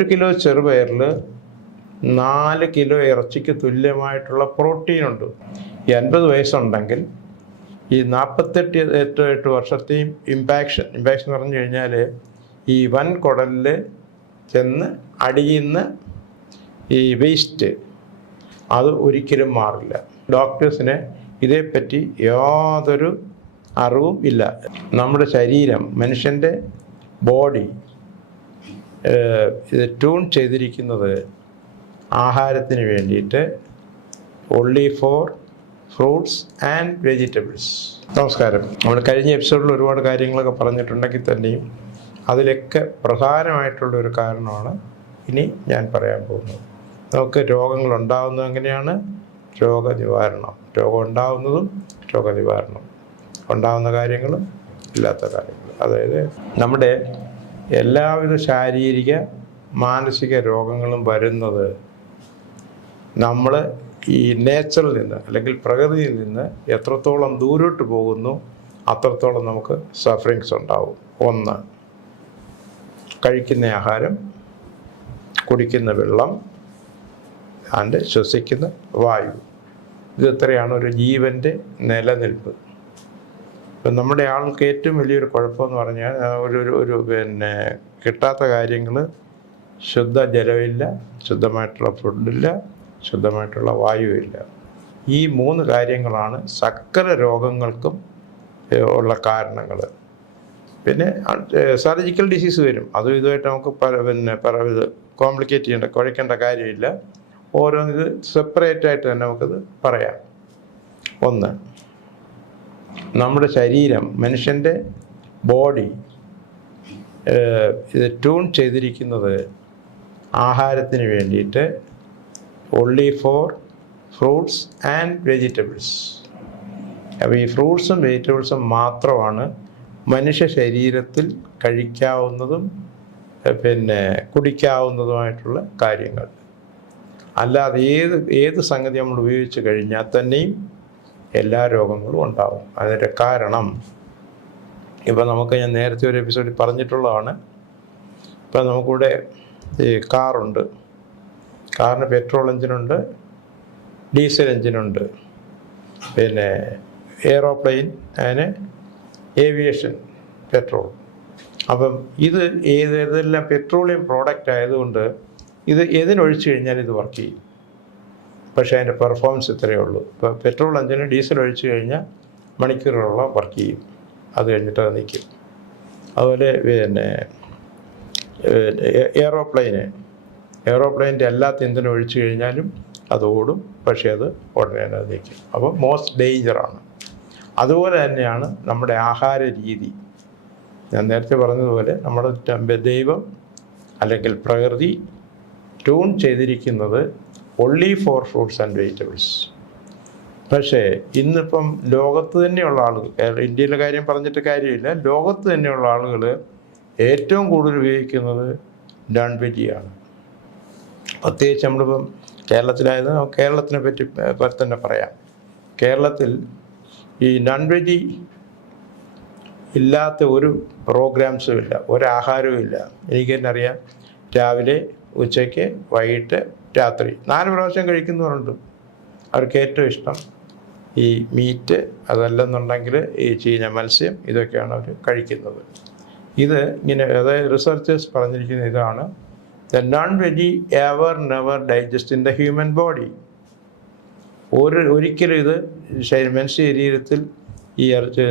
ഒരു കിലോ ചെറുപയറിൽ നാല് kilo ഇറച്ചിക്ക് തുല്യമായിട്ടുള്ള protein ഉണ്ട്. ഈ അൻപത് വയസ്സുണ്ടെങ്കിൽ ഈ നാൽപ്പത്തെട്ട് എട്ട് എട്ട് വർഷത്തെയും ഇമ്പാക്ഷൻ ഇമ്പാക്ഷൻ എന്ന് പറഞ്ഞു കഴിഞ്ഞാൽ ഈ വൻ കുടലിൽ ചെന്ന് അടിയുന്ന ഈ വേസ്റ്റ് അത് ഒരിക്കലും മാറില്ല. ഡോക്ടേഴ്സിന് ഇതേപ്പറ്റി യാതൊരു അറിവും ഇല്ല. നമ്മുടെ ശരീരം മനുഷ്യന്റെ ബോഡി ഇത് ട്യൂൺ ചെയ്തിരിക്കുന്നത് ആഹാരത്തിന് വേണ്ടിയിട്ട് only for fruits and vegetables നമസ്കാരം. നമ്മൾ കഴിഞ്ഞ എപ്പിസോഡിൽ ഒരുപാട് കാര്യങ്ങളൊക്കെ പറഞ്ഞിട്ടുണ്ടെങ്കിൽ തന്നെയും അതിലൊക്കെ പ്രധാനമായിട്ടുള്ള ഒരു കാരണമാണ് ഇനി ഞാൻ പറയാൻ പോകുന്നത്. നമുക്ക് രോഗങ്ങൾ ഉണ്ടാകുന്നത് എങ്ങനെയാണ്? രോഗനിവാരണം. രോഗം ഉണ്ടാകുന്നതും രോഗനിവാരണം. ഉണ്ടാകുന്ന കാര്യങ്ങളും ഇല്ലാത്ത കാര്യങ്ങളും. അതായത് നമ്മുടെ എല്ലാവിധ ശാരീരിക മാനസിക രോഗങ്ങളും വരുന്നത് നമ്മൾ ഈ നേച്ചറിൽ നിന്ന് അല്ലെങ്കിൽ പ്രകൃതിയിൽ നിന്ന് എത്രത്തോളം ദൂരോട്ട് പോകുന്നു അത്രത്തോളം നമുക്ക് സഫറിങ്സ് ഉണ്ടാവും. ഒന്ന് കഴിക്കുന്ന ആഹാരം കുടിക്കുന്ന വെള്ളം ആൻഡ് ശ്വസിക്കുന്ന വായു. ഇത് ഇത്രയാണ് ഒരു ജീവന്റെ നിലനിൽപ്പ്. ഇപ്പം നമ്മുടെ ആൾക്ക് ഏറ്റവും വലിയൊരു കുഴപ്പമെന്ന് പറഞ്ഞാൽ ഒരു ഒരു ഒരു പിന്നെ കിട്ടാത്ത കാര്യങ്ങൾ ശുദ്ധ ജലമില്ല ശുദ്ധമായിട്ടുള്ള ഫുഡില്ല ശുദ്ധമായിട്ടുള്ള വായുവില്ല. ഈ മൂന്ന് കാര്യങ്ങളാണ് സക്കര രോഗങ്ങൾക്കും ഉള്ള കാരണങ്ങൾ. പിന്നെ സർജിക്കൽ ഡിസീസ് വരും. അതും ഇതുമായിട്ട് നമുക്ക് പല പിന്നെ പല ഇത് കോംപ്ലിക്കേറ്റ് ചെയ്യേണ്ട കുഴക്കേണ്ട കാര്യമില്ല. ഓരോന്നിത് സെപ്പറേറ്റ് ആയിട്ട് തന്നെ നമുക്കത് പറയാം. ഒന്ന് നമ്മുടെ ശരീരം മനുഷ്യന്റെ ബോഡി ഇത് ട്യൂൺ ചെയ്തിരിക്കുന്നത് ആഹാരത്തിന് വേണ്ടിയിട്ട് only for fruits and vegetables അപ്പോൾ ഈ ഫ്രൂട്ട്സും വെജിറ്റബിൾസും മാത്രമാണ് മനുഷ്യ ശരീരത്തിൽ കഴിക്കാവുന്നതും പിന്നെ കുടിക്കാവുന്നതുമായിട്ടുള്ള കാര്യങ്ങൾ. അല്ലാതെ ഏത് ഏത് സംഗതി നമ്മൾ ഉപയോഗിച്ച് കഴിഞ്ഞാൽ തന്നെയും എല്ലാ രോഗങ്ങളും ഉണ്ടാവും. അതിന്റെ കാരണം ഇപ്പം നമുക്ക് ഞാൻ നേരത്തെ ഒരു എപ്പിസോഡിൽ പറഞ്ഞിട്ടുള്ളതാണ്. ഇപ്പം നമുക്കിവിടെ ഈ കാറുണ്ട്. കാറിന് പെട്രോൾ എഞ്ചിനുണ്ട് ഡീസൽ എഞ്ചിനുണ്ട്. പിന്നെ എയറോപ്ലെയിൻ അതിന് ഏവിയേഷൻ പെട്രോൾ. അപ്പം ഇത് ഏത് പെട്രോളിയം പ്രോഡക്റ്റ് ആയതുകൊണ്ട് ഇത് ഏതിനൊഴിച്ചു കഴിഞ്ഞാൽ ഇത് വർക്ക് ചെയ്യും. പക്ഷേ അതിന്റെ പെർഫോമൻസ് ഇത്രയേ ഉള്ളൂ. ഇപ്പോൾ പെട്രോൾ എഞ്ചിന് ഡീസൽ ഒഴിച്ചു കഴിഞ്ഞാൽ മണിക്കൂറുകളോളം വർക്ക് ചെയ്യും. അത് കഴിഞ്ഞിട്ട് നിൽക്കും അതുപോലെ പിന്നെ എയറോപ്ലെയിന് എയറോപ്ലെയിന്റെ എല്ലാത്ത ഇന്ധനം ഒഴിച്ചു കഴിഞ്ഞാലും അത് ഓടും. പക്ഷേ അത് ഉടനെ തന്നെ നിൽക്കും അപ്പോൾ മോസ്റ്റ് ഡേഞ്ചറാണ് അതുപോലെ തന്നെയാണ് നമ്മുടെ ആഹാര രീതി. ഞാൻ നേരത്തെ പറഞ്ഞതുപോലെ നമ്മുടെ ദൈവം അല്ലെങ്കിൽ പ്രകൃതി ട്യൂൺ ചെയ്തിരിക്കുന്നത് only for fruits and vegetables പക്ഷേ ഇന്നിപ്പം ലോകത്ത് തന്നെയുള്ള ആളുകൾ ഇന്ത്യയിലെ കാര്യം പറഞ്ഞിട്ട് കാര്യമില്ല. ലോകത്ത് തന്നെയുള്ള ആളുകൾ ഏറ്റവും കൂടുതൽ ഉപയോഗിക്കുന്നത് നോൺ വെജിയാണ് പ്രത്യേകിച്ച് നമ്മളിപ്പം കേരളത്തിലായത് കേരളത്തിനെ പറ്റി തന്നെ പറയാം. കേരളത്തിൽ ഈ നോൺ വെജി ഇല്ലാത്ത ഒരു പ്രോഗ്രാംസും ഇല്ല ഒരാഹാരവും ഇല്ല. എനിക്ക് തന്നെ അറിയാം രാവിലെ ഉച്ചയ്ക്ക് വൈകിട്ട് രാത്രി. നാല് പ്രാവശ്യം കഴിക്കുന്നവരുണ്ട് അവർക്ക് ഏറ്റവും ഇഷ്ടം ഈ മീറ്റ് അതല്ലെന്നുണ്ടെങ്കിൽ ഈ ചീന മത്സ്യം ഇതൊക്കെയാണ് അവർ കഴിക്കുന്നത്. ഇത് ഇങ്ങനെ അതായത് റിസർച്ചേഴ്സ് പറഞ്ഞിരിക്കുന്ന ഇതാണ്. The non veg ever never digest in the human body. ഒരു ഒരിക്കലും ഇത് മനുഷ്യ ശരീരത്തിൽ ഈ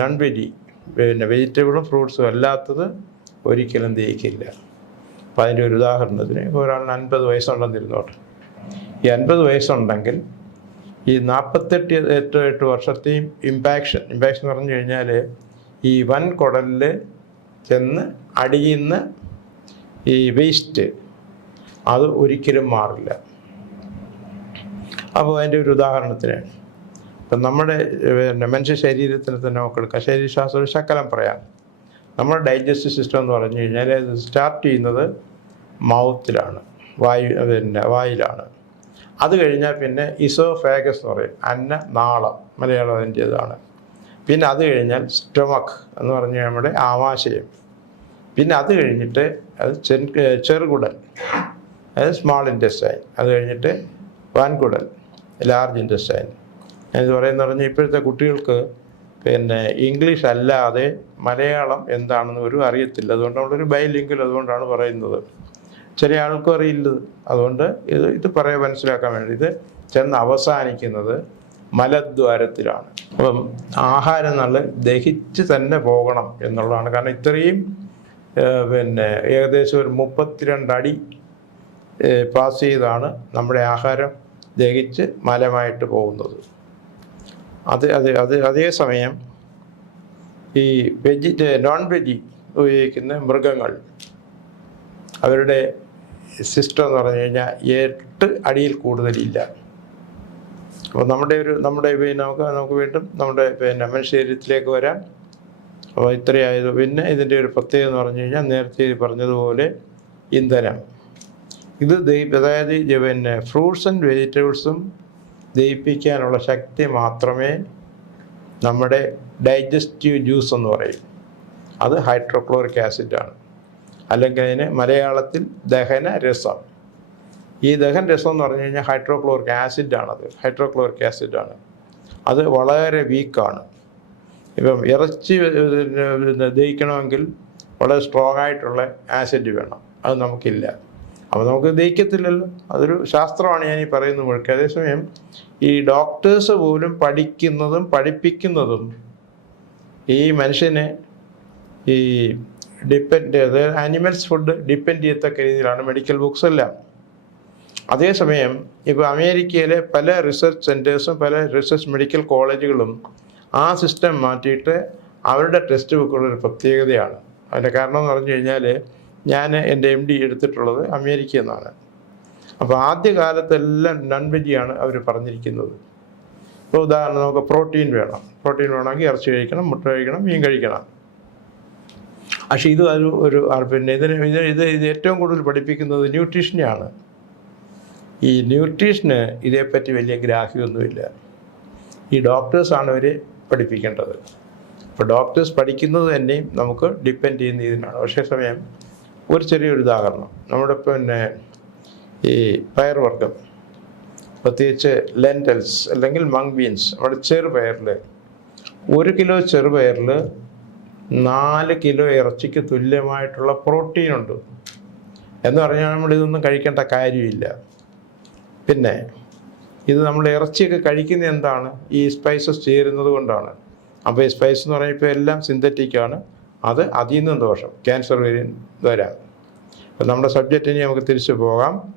നോൺ വെജി പിന്നെ വെജിറ്റബിളും ഫ്രൂട്ട്സും അല്ലാത്തത് ഒരിക്കലും ദഹിക്കില്ല. അപ്പം അതിന്റെ ഒരു ഉദാഹരണത്തിന് ഒരാളിന് അൻപത് വയസ്സുണ്ടെന്നിരുന്നോട്ടെ ഈ അൻപത് വയസ്സുണ്ടെങ്കിൽ ഈ നാൽപ്പത്തെട്ട് എട്ട് എട്ട് വർഷത്തെയും ഇമ്പാക്ഷൻ ഇമ്പാക്ഷൻ പറഞ്ഞു കഴിഞ്ഞാൽ ഈ വൻ കുടലിൽ ചെന്ന് അടിയുന്ന ഈ വേസ്റ്റ് അത് ഒരിക്കലും മാറില്ല. അപ്പോൾ അതിന്റെ ഒരു ഉദാഹരണത്തിന് ഇപ്പം നമ്മുടെ പിന്നെ മനുഷ്യ ശരീരത്തിന് തന്നെ നോക്കെടുക്കാം ശരീരശാസ്ത്ര ശക്കലം പറയാം. നമ്മുടെ ഡൈജസ്റ്റീവ് സിസ്റ്റം എന്ന് പറഞ്ഞു കഴിഞ്ഞാൽ സ്റ്റാർട്ട് ചെയ്യുന്നത് മൗത്തിലാണ്. വായു പിന്നെ വായിലാണ്. അത് കഴിഞ്ഞാൽ പിന്നെ ഇസോഫാഗസ് എന്ന് പറയും. അന്ന നാളം. മലയാളം അതിന്റേതാണ്. പിന്നെ അത് കഴിഞ്ഞാൽ സ്റ്റൊമക്ക് എന്ന് പറഞ്ഞ നമ്മുടെ ആമാശയം പിന്നെ അത് കഴിഞ്ഞിട്ട് അത് ചെറുകുടൽ. അതായത് സ്മാൾ ഇന്റസ്റ്റൈൻ അത് കഴിഞ്ഞിട്ട് വാൻകുടൽ. ലാർജ് ഇന്റസ്റ്റൈൻ എന്ന് പറയുന്ന പറഞ്ഞാൽ ഇപ്പോഴത്തെ കുട്ടികൾക്ക് പിന്നെ ഇംഗ്ലീഷ് അല്ലാതെ മലയാളം എന്താണെന്ന് ഒരു അറിയത്തില്ല. അതുകൊണ്ട് നമ്മളൊരു ബൈലിംഗിൽ അതുകൊണ്ടാണ് പറയുന്നത്. ചില ആൾക്കും അറിയില്ലത്. അതുകൊണ്ട് ഇത് ഇത് പറയാൻ മനസ്സിലാക്കാൻ വേണ്ടി ഇത് ചെന്ന് അവസാനിക്കുന്നത് മലദ്വാരത്തിലാണ്. അപ്പം ആഹാരം നല്ല ദഹിച്ച് തന്നെ പോകണം എന്നുള്ളതാണ്. കാരണം ഇത്രയും പിന്നെ ഏകദേശം ഒരു മുപ്പത്തിരണ്ട് അടി പാസ് ചെയ്താണ് നമ്മുടെ ആഹാരം ദഹിച്ച് മലമായിട്ട് പോകുന്നത്. അത് അത് അത് അതേസമയം ഈ വെജി നോൺ വെജി ഉപയോഗിക്കുന്ന മൃഗങ്ങൾ അവരുടെ സിസ്റ്റം എന്ന് പറഞ്ഞു കഴിഞ്ഞാൽ എട്ട് അടിയിൽ കൂടുതലില്ല അപ്പോൾ നമ്മുടെ ഒരു നമ്മുടെ പിന്നെ നമുക്ക് നമുക്ക് വീണ്ടും നമ്മുടെ പിന്നെ മനുഷ്യ ശരീരത്തിലേക്ക് വരാം അപ്പോൾ ഇത്രയായത്. പിന്നെ ഇതിന്റെ ഒരു പ്രത്യേകത എന്ന് പറഞ്ഞു കഴിഞ്ഞാൽ നേരത്തെ പറഞ്ഞതുപോലെ ഇന്ധനം. ഇത് ദൈ അതായത് പിന്നെ ഫ്രൂട്ട്സ് ആൻഡ് വെജിറ്റബിൾസും ദഹിപ്പിക്കാനുള്ള ശക്തി മാത്രമേ നമ്മുടെ ഡൈജസ്റ്റീവ് ജ്യൂസ് എന്ന് പറയും. അത് ഹൈഡ്രോക്ലോറിക് ആസിഡാണ്. അല്ലെങ്കിൽ അതിന് മലയാളത്തിൽ ദഹന രസം. ഈ ദഹൻ രസം എന്ന് പറഞ്ഞു കഴിഞ്ഞാൽ ഹൈഡ്രോക്ലോറിക് ആസിഡാണത് ഹൈഡ്രോക്ലോറിക് ആസിഡാണ് അത് വളരെ വീക്കാണ് ഇപ്പം ഇറച്ചി ദഹിക്കണമെങ്കിൽ വളരെ സ്ട്രോങ് ആയിട്ടുള്ള ആസിഡ് വേണം. അത് നമുക്കില്ല. അപ്പോൾ നമുക്ക് ദഹിക്കത്തില്ലല്ലോ. അതൊരു ശാസ്ത്രമാണ് ഞാൻ ഈ പറയുന്നത് മുഴുക്കെ. അതേസമയം ഈ ഡോക്ടേഴ്സ് പോലും പഠിക്കുന്നതും പഠിപ്പിക്കുന്നതും ഈ മനുഷ്യനെ ഈ ഡിപ്പെൻഡ് അതായത് ആനിമൽസ് ഫുഡ് ഡിപ്പെൻഡ് ചെയ്യത്തക്ക രീതിയിലാണ് മെഡിക്കൽ ബുക്സ് എല്ലാം. അതേസമയം ഇപ്പോൾ അമേരിക്കയിലെ പല റിസർച്ച് സെന്റേഴ്സും പല റിസർച്ച് മെഡിക്കൽ കോളേജുകളും ആ സിസ്റ്റം മാറ്റിയിട്ട് അവരുടെ ടെക്സ്റ്റ് ബുക്കുകളൊരു പ്രത്യേകതയാണ്. അതിന്റെ കാരണം എന്ന് പറഞ്ഞു കഴിഞ്ഞാൽ ഞാൻ എന്റെ എം ഡി എടുത്തിട്ടുള്ളത് അമേരിക്കയിൽ നിന്നാണ് അപ്പോൾ ആദ്യകാലത്തെല്ലാം നോൺ വെജിയാണ് അവർ പറഞ്ഞിരിക്കുന്നത്. ഇപ്പോൾ ഉദാഹരണം നമുക്ക് പ്രോട്ടീൻ വേണം. പ്രോട്ടീൻ വേണമെങ്കിൽ ഇറച്ചി കഴിക്കണം മുട്ട കഴിക്കണം മീൻ കഴിക്കണം. പക്ഷേ ഇത് ഒരു ഒരു പിന്നെ ഇതിന് ഇത് ഇത് ഇത് ഏറ്റവും കൂടുതൽ പഠിപ്പിക്കുന്നത് ന്യൂട്രീഷനെയാണ്. ഈ ന്യൂട്രീഷന് ഇതേപ്പറ്റി വലിയ ഗ്രാഹ്യമൊന്നുമില്ല. ഈ ഡോക്ടേഴ്സാണ് അവർ പഠിപ്പിക്കേണ്ടത്. അപ്പോൾ ഡോക്ടേഴ്സ് പഠിക്കുന്നത് തന്നെയും നമുക്ക് ഡിപ്പെൻഡ് ചെയ്യുന്ന ഇതിനാണ് പക്ഷേ സമയം ഒരു ചെറിയൊരു ഉദാഹരണം. നമ്മുടെ പിന്നെ ഈ പയർവർഗം പ്രത്യേകിച്ച് ലെന്റൽസ് അല്ലെങ്കിൽ മങ് ബീൻസ് നമ്മുടെ ചെറുപയറിൽ ഒരു കിലോ ചെറുപയറിൽ നാല് കിലോ ഇറച്ചിക്ക് തുല്യമായിട്ടുള്ള പ്രോട്ടീൻ ഉണ്ട്. എന്ന് പറഞ്ഞാൽ നമ്മൾ ഇതൊന്നും കഴിക്കേണ്ട കാര്യമില്ല. പിന്നെ ഇത് നമ്മൾ ഇറച്ചിയൊക്കെ കഴിക്കുന്ന എന്താണ്? ഈ സ്പൈസസ് ചേരുന്നത് കൊണ്ടാണ്. അപ്പോൾ ഈ സ്പൈസ് എന്ന് പറഞ്ഞാൽ ഇപ്പോൾ എല്ലാം സിന്തറ്റിക്കാണ് അത് അതിൽ നിന്നും ദോഷം. ക്യാൻസർ വരും വരാം. അപ്പം നമ്മുടെ സബ്ജക്റ്റിന് നമുക്ക് തിരിച്ചു പോകാം.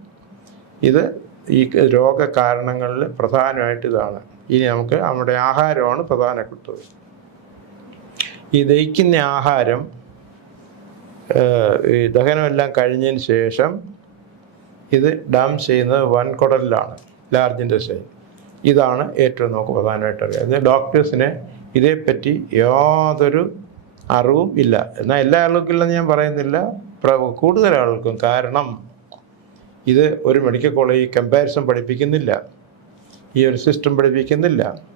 ഇത് ഈ രോഗകാരണങ്ങളിൽ പ്രധാനമായിട്ട് ഇതാണ്. ഇനി നമുക്ക് നമ്മുടെ ആഹാരമാണ് പ്രധാനപ്പെട്ടത്. ഈ ദഹിക്കുന്ന ആഹാരം ഈ ദഹനമെല്ലാം കഴിഞ്ഞതിന് ശേഷം ഇത് ഡാം ചെയ്യുന്നത് വൻകുടലിലാണ് ലാർജ് ഇൻഡസ്ട്രൈൻ ഇതാണ് ഏറ്റവും നമുക്ക് പ്രധാനമായിട്ട് അറിയാം ഡോക്ടേഴ്സിന് ഇതേപ്പറ്റി യാതൊരു അറിവും ഇല്ല. എന്നാൽ എല്ലാ ആളുകൾക്കും ഇല്ലെന്ന് ഞാൻ പറയുന്നില്ല. കൂടുതൽ ആളുകൾക്കും. കാരണം ഇത് ഒരു മെഡിക്കൽ കോളേജ് കമ്പാരിസൺ പഠിപ്പിക്കുന്നില്ല. ഈ ഒരു സിസ്റ്റം പഠിപ്പിക്കുന്നില്ല.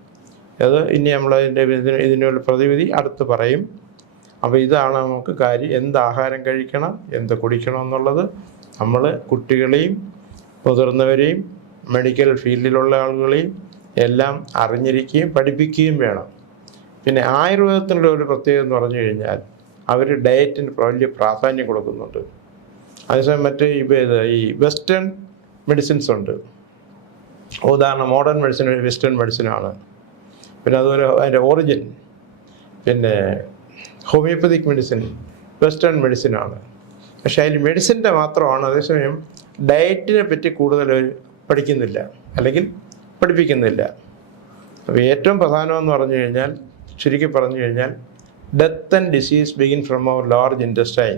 അത് ഇനി നമ്മൾ അതിന്റെ ഇതിന് ഇതിനുള്ള പ്രതിവിധി അടുത്ത് പറയും. അപ്പോൾ ഇതാണ് നമുക്ക് കാര്യം. എന്ത് ആഹാരം കഴിക്കണം എന്ത് കുടിക്കണം എന്നുള്ളത് നമ്മൾ കുട്ടികളെയും മുതിർന്നവരെയും മെഡിക്കൽ ഫീൽഡിലുള്ള ആളുകളെയും എല്ലാം അറിഞ്ഞിരിക്കുകയും പഠിപ്പിക്കുകയും വേണം. പിന്നെ ആയുർവേദത്തിനുള്ള ഒരു പ്രത്യേകത എന്ന് പറഞ്ഞു കഴിഞ്ഞാൽ അവർ ഡയറ്റിന് വലിയ പ്രാധാന്യം കൊടുക്കുന്നുണ്ട്. അതേസമയം മറ്റേ ഈ വെസ്റ്റേൺ മെഡിസിൻസ് ഉണ്ട്. ഉദാഹരണം മോഡേൺ മെഡിസിൻ വെസ്റ്റേൺ മെഡിസിനാണ് പിന്നെ അതുപോലെ അതിന്റെ ഓറിജിൻ പിന്നെ ഹോമിയോപ്പതിക് മെഡിസിൻ വെസ്റ്റേൺ മെഡിസിനാണ് പക്ഷേ അതിൽ മെഡിസിന്റെ മാത്രമാണ് അതേസമയം ഡയറ്റിനെ പറ്റി കൂടുതൽ പഠിക്കുന്നില്ല അല്ലെങ്കിൽ പഠിപ്പിക്കുന്നില്ല. അപ്പോൾ ഏറ്റവും പ്രധാനമെന്ന് പറഞ്ഞു കഴിഞ്ഞാൽ ചുരുക്കി പറഞ്ഞു കഴിഞ്ഞാൽ death and disease begin from our large intestine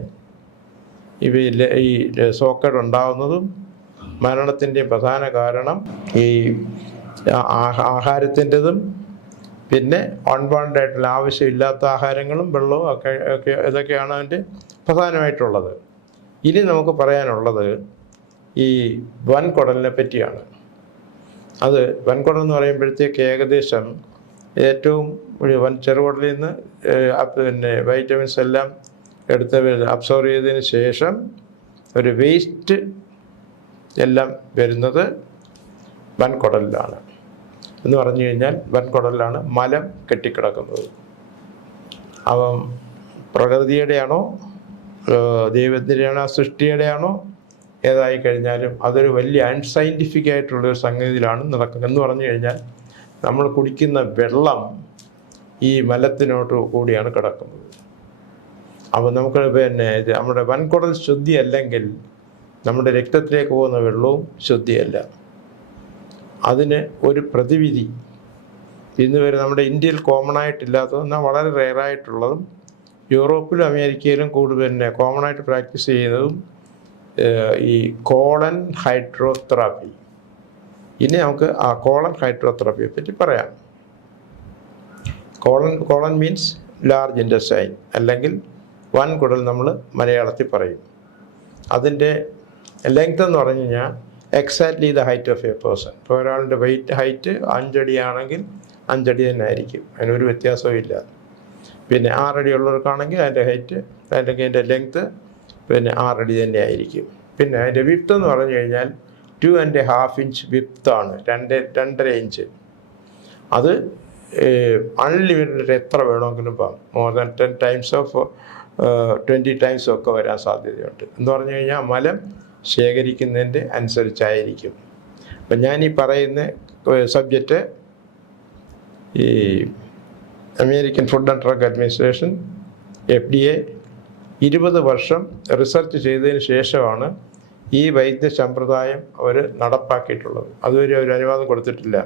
ഇവയിൽ ഈ സോക്കേട് ഉണ്ടാകുന്നതും മരണത്തിന്റെ പ്രധാന കാരണം ഈ ആഹാരത്തിന്റെതും പിന്നെ അൺവാണ്ടഡ് ആവശ്യമില്ലാത്ത ആഹാരങ്ങളും വെള്ളവും ഒക്കെ ഒക്കെ ഇതൊക്കെയാണ് അതിന്റെ പ്രധാനമായിട്ടുള്ളത്. ഇനി നമുക്ക് പറയാനുള്ളത് ഈ വൻകുടലിനെ പറ്റിയാണ്. അത് വൻകുടൽ എന്ന് പറയുമ്പോഴത്തേക്ക് ഏകദേശം ഏറ്റവും വൻ ചെറുകുടലിൽ നിന്ന് പിന്നെ വൈറ്റമിൻസ് എല്ലാം എടുത്ത് അബ്സോർവ് ചെയ്തതിന് ശേഷം ഒരു വേസ്റ്റ് എല്ലാം വരുന്നത് വൻകുടലിലാണ്. എന്ന് പറഞ്ഞു കഴിഞ്ഞാൽ വൻകുടലിലാണ് മലം കെട്ടിക്കിടക്കുന്നത്. അവൻ പ്രകൃതിയുടെയാണോ ദൈവത്തിന്റെയാണോ സൃഷ്ടിയുടെയാണോ ഏതായി കഴിഞ്ഞാലും അതൊരു വലിയ അൺസൈന്റിഫിക് ആയിട്ടുള്ള ഒരു സംഗതിയിലാണ് നടക്കുന്നത്. എന്ന് പറഞ്ഞു കഴിഞ്ഞാൽ നമ്മൾ കുടിക്കുന്ന വെള്ളം ഈ മലത്തിനോട്ട് കൂടിയാണ് കിടക്കുന്നത്. അപ്പോൾ നമുക്ക് പിന്നെ ഇത് നമ്മുടെ വൻകുടൽ ശുദ്ധിയല്ലെങ്കിൽ നമ്മുടെ രക്തത്തിലേക്ക് പോകുന്ന വെള്ളവും ശുദ്ധിയല്ല. അതിന് ഒരു പ്രതിവിധി. ഇന്ന് വരെ നമ്മുടെ ഇന്ത്യയിൽ കോമൺ ആയിട്ടില്ലാത്തതും എന്നാൽ വളരെ റെയറായിട്ടുള്ളതും യൂറോപ്പിലും അമേരിക്കയിലും കൂടുതൽ തന്നെ കോമൺ ആയിട്ട് പ്രാക്ടീസ് ചെയ്യുന്നതും ഈ കോളൻ ഹൈഡ്രോതെറാപ്പി ഇനി നമുക്ക് ആ കോളൻ ഹൈഡ്രോതെറാപ്പിയെ പറ്റി പറയാം. Colon colon means large intestine അല്ലെങ്കിൽ വൻ കുടൽ നമ്മൾ മലയാളത്തിൽ പറയും. അതിന്റെ ലെങ്ത് എന്ന് പറഞ്ഞു കഴിഞ്ഞാൽ exactly the height of a person ഇപ്പോൾ ഒരാളുടെ വെയിറ്റ് ഹൈറ്റ് അഞ്ചടി ആണെങ്കിൽ അഞ്ചടി തന്നെ ആയിരിക്കും. അതിനൊരു വ്യത്യാസവും ഇല്ല. പിന്നെ ആറടി ഉള്ളവർക്കാണെങ്കിൽ അതിന്റെ ഹൈറ്റ് അല്ലെങ്കിൽ അതിന്റെ ലെങ്ത്ത് പിന്നെ ആറടി തന്നെ ആയിരിക്കും. പിന്നെ അതിന്റെ വിപ്ത് എന്ന് പറഞ്ഞു കഴിഞ്ഞാൽ ടു ആൻഡ് ഹാഫ് ഇഞ്ച് വിപ്താണ് രണ്ട് രണ്ടര ഇഞ്ച് അത് അൺലിമിറ്റഡ് എത്ര വേണമെങ്കിലും പോകാം. More than ten times of twenty times ഒക്കെ വരാൻ സാധ്യതയുണ്ട്. എന്ന് പറഞ്ഞു കഴിഞ്ഞാൽ മലം ശേഖരിക്കുന്നതിന്റെ അനുസരിച്ചായിരിക്കും. അപ്പം ഞാൻ ഈ പറയുന്ന സബ്ജക്റ്റ് ഈ American Food and Drug Administration F D A ഇരുപത് വർഷം റിസർച്ച് ചെയ്തതിന് ശേഷമാണ് ഈ വൈദ്യ സമ്പ്രദായം അവർ നടപ്പാക്കിയിട്ടുള്ളത്. അതുവരെ അവർ അനുവാദം കൊടുത്തിട്ടില്ല.